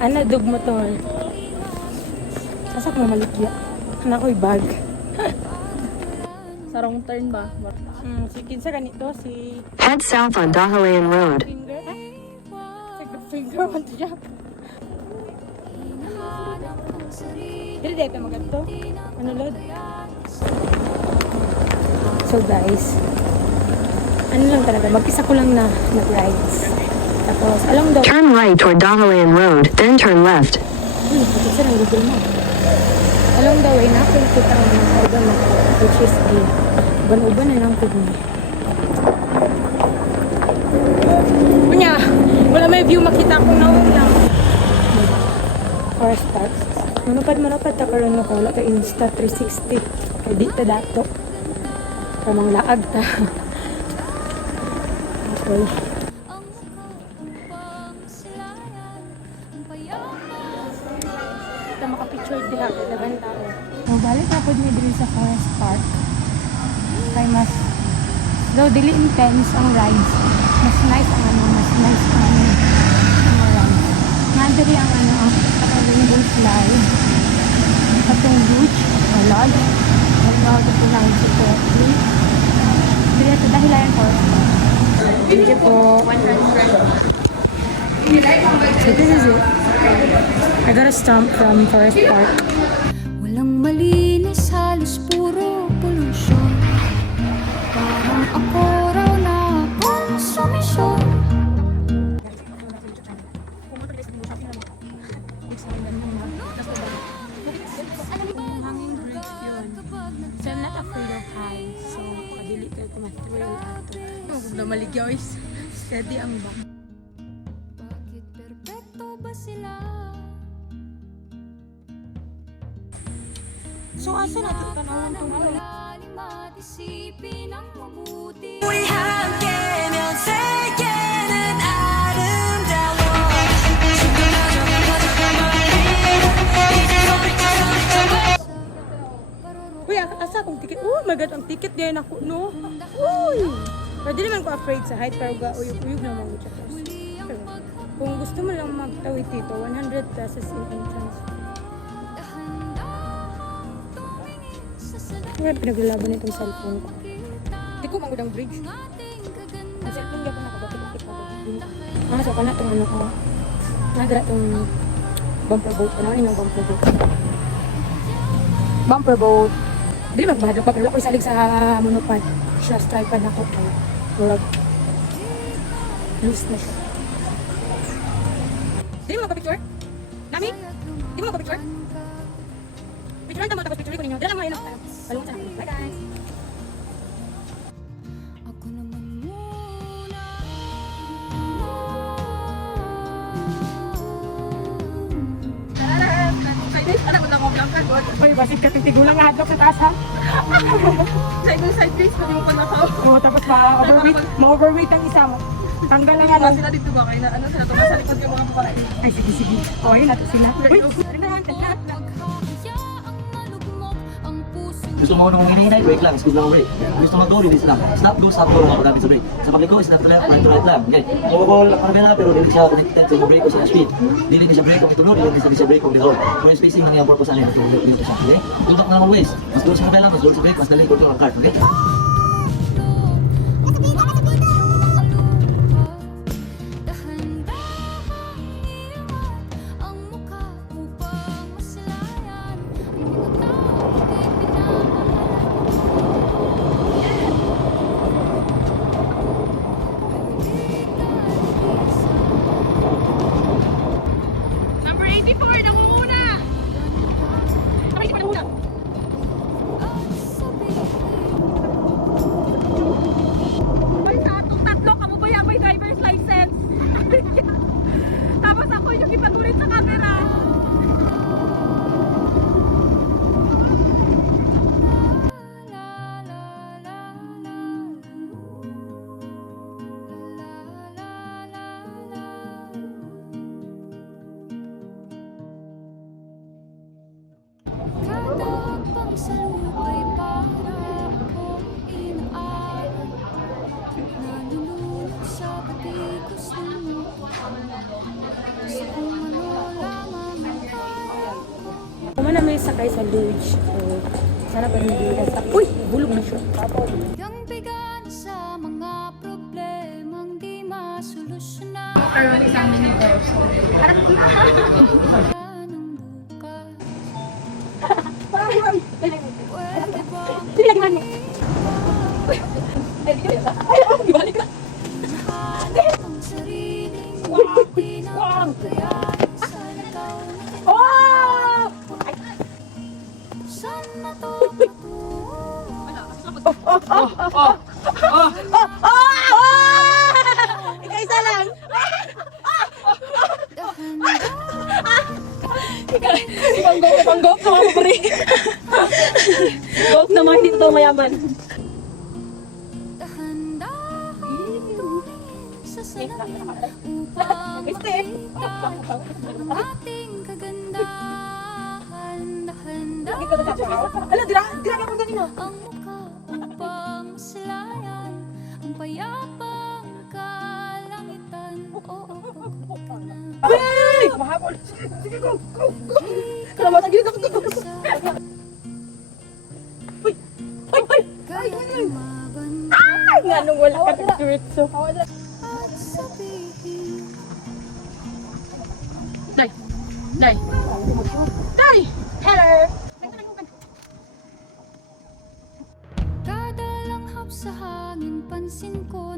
Ano, dug motor. Asa ko malikya? Nakoy bag. Sa wrong turn ba? Si kinsa ganito, si Head south on Dahalayan Road. finger. Finger man to siya. Dili dito magadto. Ano lod? So guys, ano lang talaga, mag-isa ko lang na nag-rides. Tapos, along the Turn right toward Dahalayan Road, then turn left. Kasi ng Google Map. Along the way, nakikita ko ng idol na which is a uban-uban na lang kung kunya, wala may view makita kung naong lang. Forest Park. Manupad ta karon mo ko wala ka Insta 360. Kaya di ta dato. Kamang laag ta. Okay. Kita makapicture diha kay dagan tao. So balik na pod mi diri sa Forest Park. Kay mas though dili intense ang rides. Mas nice ang rides. Nandiri ang ang rainbow slide. Atong beach or lodge. Nagmawag ito lang ito. Dili ito dahil ayan Forest Park. Thank you po. So this is it. I got a stamp from Forest Park. Walang malinis, halos puro polusyon. Parang ako raw na konsumisyon. Hanging bridge yun. So I'm not afraid of heights. So kadili kayo kumatrill ato. Huwag na maligyaw is steady ang bak. Bakit perpekto ba sila? So asa na ito tanawang itong ulan? Malalim at isipin ang mabuti. 우리 함께면 세계는 아름다워 Uy, asa akong ticket? Oh my god, ang ticket din ako, no? Uy! Pero di naman ko afraid sa height, pero uyog-uyog naman ko siya. Pero kung gusto mo lang magtawid dito, 100 pesos in entrance. Kaya pinaglalaban itong cellphone ko. Di ko magudang bridge. Ang cellphone niya pa nakabatik ako. So ka na itong ano ko. Nagra itong bumper boat. Ano yung bumper boat? Bumper boat. Di magbahadap pa. Pero ako isalig sa monopod. Siya tripod ako. Murag. Loose na siya. Di mo magpa-picture? Nami? Di mo magpa-picture? Picture lang tapos picture ko ninyo. Dala mo yun. Balungan sa namin. Bye guys! Ako naman muna. Anak ko lang ako lang kagod. Uy, basit ka titigulang hadlok sa taas ha? Side face, pwede mo pa na ako. Oo, tapos ma-overweight ang isa mo. Tanggal lang ano. Sila dito ba? Kaya na ano sila tumas sa likod yung mga babae. Ay, sige, sige. O, yun natin sila. Uy, tandaan. Hayaang malugmok ang puso. Gusto mo nung hinihinay, break lang, speed lang break. Gusto mo go, release lang. Stop, go, stop, go, magamit sa break. Sa pagliko, is left to left, right to right lang. Okay. Overall, parang pero hindi siya connected sa break o sa speed. Hindi siya break kung itunod, hindi siya break kung bihon. Pero yung spacing lang yung purpose natin. Dito siya, okay? Tuntok na naman ways. Mas doon sa kapela, mas doon sa break, mas dali, control ang card, okay? Number 84, nangunguna! Number 84, nangunguna! May tatlo, kamo ba yan may driver's license? Tapos ako yung ipatuloy sa camera. Kadapang sa lupa'y para akong inaaral. Nalulunod sa patikos ng lupa. Gusto kong manula Kuma na may sakay sa luge. So, sana pa rin hindi na Uy! Bulog na siya. Yung bigan sa mga problemang di masolusyonan Karoon isang minutes. Anong bukas Pwede bang Sige, lagi man mo. Ibalik na. ang sariling pinapagkayaan sa ikaw na Oh! saan na to patungo? Ika-isa lang. Pang-go sa mga pre. Go naman, hindi ito mayaman. Dahan-dahan tumingin sa salamin upang makita ang ating kagandahan. Dahan-dahan Ala, dira ka kanina. ang mukha upang maslayan ang payapang kalangitan. Oo, pagod ka na. Ay! Mahabol. Sige, go. Kalaman, tagilid ako. Uy! Kaya lumaban Nga nung wala ka diretso. at sabihin Nay! Nay! Nay! Hello! kada langhap sa hangin pansin ko